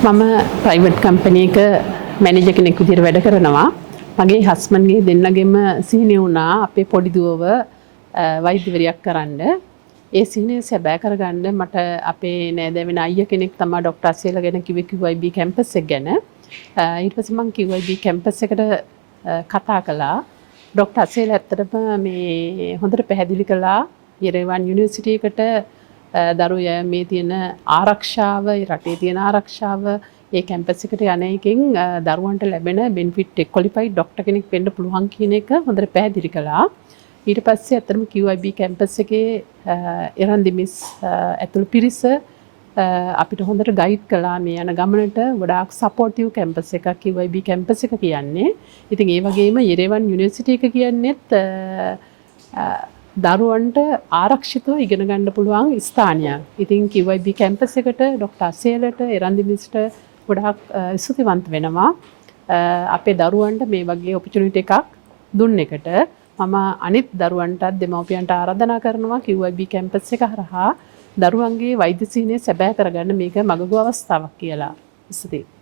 මම private company එක manager කෙනෙක් විදිහට වැඩ කරනවා. මගේ හස්බන්ඩ්ගේ දෙන්නගෙම සිහිනය වුණා අපේ පොඩි දුවව වෛද්‍යවරියක් කරන්න. ඒ සිහිනය සැබෑ කරගන්න මට අපේ නෑදෑවෙන අයියා කෙනෙක් තමයි ડોક્ટર අසේල ගැන කිව්වේ QIB කැම්පස් එක ගැන. ඊට පස්සේ මම QIB කැම්පස් එකට කතා කළා. ડોક્ટર අසේල ඇත්තටම මේ හොඳට පැහැදිලි කළා යෙරේවන් යුනිවර්සිටි එකට දරුවෝ මේ තියෙන ආරක්ෂාව රටේ තියෙන ආරක්ෂාව ඒ කැම්පස් එකට යන එකෙන් දරුවන්ට ලැබෙන බෙනිෆිට් එක ක්වොලිෆයිඩ් ડોක්ටර් කෙනෙක් වෙන්න පුළුවන් කියන එක හොඳට පැහැදිලි කළා. ඊට පස්සේ අතරම QIB කැම්පස් එකේ එරන්දි මිස් ඇතුළු පිරිස අපිට හොඳට ගයිඩ් කළා මේ යන ගමනට. ගොඩාක් සපෝටිව් කැම්පස් එකක් QIB කැම්පස් එක කියන්නේ. ඉතින් ඒ වගේම යෙරේවන් යුනිවර්සිටි එක කියන්නේත් දරුවන්ට ආරක්ෂිතව ඉගෙන ගන්න පුළුවන් ස්ථානයක්. ඉතින් QIB කැම්පස් එකට ડોક્ટર අසේලට එරන්දි මිස්ට ගොඩාක් ස්තුතිවන්ත වෙනවා. අපේ දරුවන්ට මේ වගේ ඔපචුනිටි එකක් දුන්න එකට මම අනිත් දරුවන්ටත් දෙමව්පියන්ට ආරාධනා කරනවා QIB කැම්පස් එක හරහා දරුවන්ගේ වෛද්‍ය සිහිනය සැබෑ කරගන්න මේක මගගු අවස්ථාවක් කියලා. ස්තුතියි.